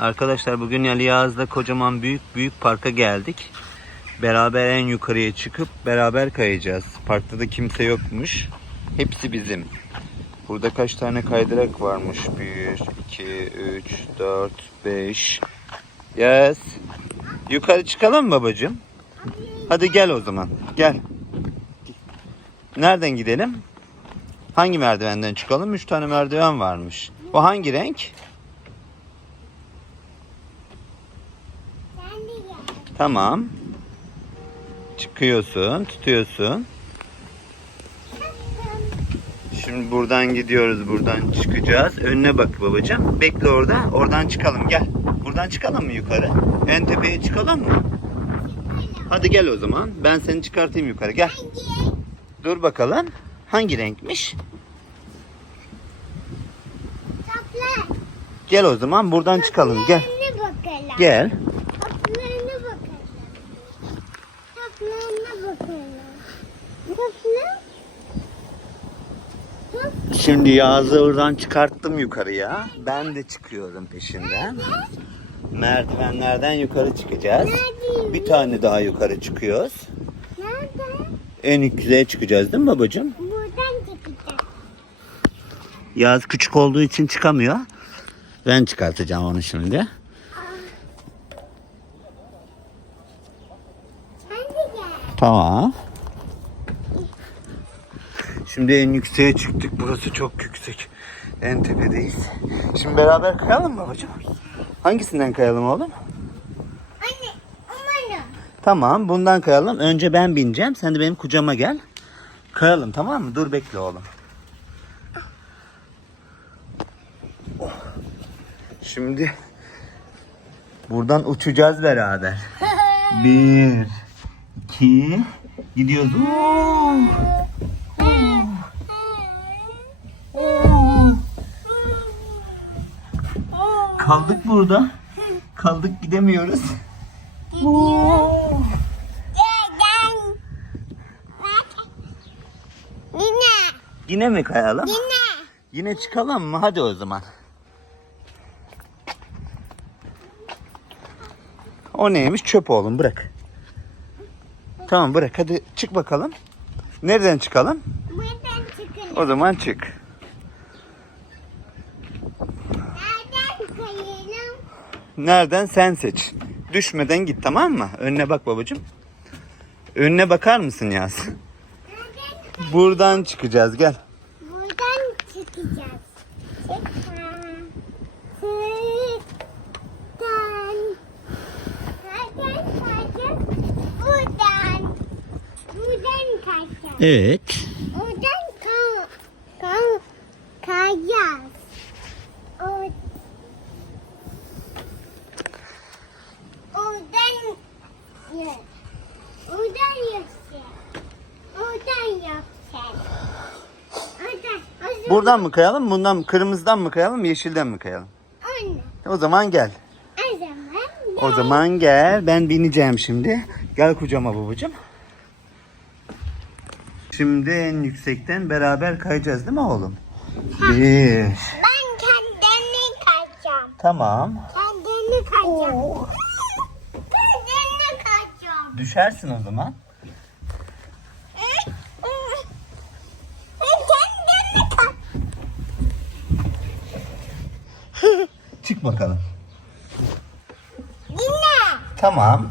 Arkadaşlar bugün Ali Yağız'da kocaman büyük büyük parka geldik. Beraber en yukarıya çıkıp beraber kayacağız. Parkta da kimse yokmuş. Hepsi bizim. Burada kaç tane kaydırak varmış? 1, 2, 3, 4, 5. Yes. Yukarı çıkalım babacığım? Hadi gel o zaman. Gel. Nereden gidelim? Hangi merdivenden çıkalım? 3 tane merdiven varmış. O hangi renk? Sen de gel. Tamam. Çıkıyorsun, tutuyorsun. Şimdi buradan gidiyoruz, buradan çıkacağız. Önüne bak babacığım. Bekle orada. Oradan çıkalım. Gel. Buradan çıkalım mı yukarı? En tepeye çıkalım mı? Hadi gel o zaman. Ben seni çıkartayım yukarı. Gel. Dur bakalım. Hangi renkmiş? Gel o zaman. Buradan çıkalım. Gel. Gel. Şimdi Yağız'ı oradan çıkarttım yukarıya. Ben de çıkıyorum peşinden. Merdivenlerden yukarı çıkacağız. Bir tane daha yukarı çıkıyoruz. Nerede? En yükseğe çıkacağız değil mi babacığım? Buradan çıkacağız. Yağız küçük olduğu için çıkamıyor. Ben çıkartacağım onu şimdi. Tamam. Şimdi en yükseğe çıktık. Burası çok yüksek. En tepedeyiz. Şimdi beraber kayalım mı babacığım? Hangisinden kayalım oğlum? Anne, umarım. Tamam bundan kayalım. Önce ben bineceğim. Sen de benim kucama gel. Kayalım tamam mı? Dur bekle oğlum. Oh. Şimdi buradan uçacağız beraber. Bir, iki, gidiyoruz. Oo. Kaldık burada. Kaldık gidemiyoruz. Yine, Yine mi kayalım? yine. Yine çıkalım mı? Hadi o zaman. O neymiş? Çöp oğlum bırak. Tamam bırak hadi çık bakalım. Nereden çıkalım? Buradan çıkın. O zaman çık. Nereden kayalım? Nereden sen seç. Düşmeden git tamam mı? Önüne bak babacığım. Önüne bakar mısın Yaz? Buradan çıkacağız gel. Buradan çıkacağız. Çıkma. Buradan. Buradan. Buradan. Evet. Oradan kay, kay, kayacağız. O- Oradan yok. Oradan yoksa. Oradan yoksa. Oradan. O zaman Buradan mı kayalım? Bundan mı? Kırmızıdan mı kayalım? Yeşilden mi kayalım? Anne. O zaman gel. O zaman O zaman gel. Ben bineceğim şimdi. Gel kucama babacığım. Şimdi en yüksekten beraber kayacağız değil mi oğlum? Bir. ben kendimi kayacağım. Tamam. Kendimi kayacağım. Kendimi kayacağım. Düşersin o zaman. Kendimi kay. Çık bakalım. Yine. Tamam.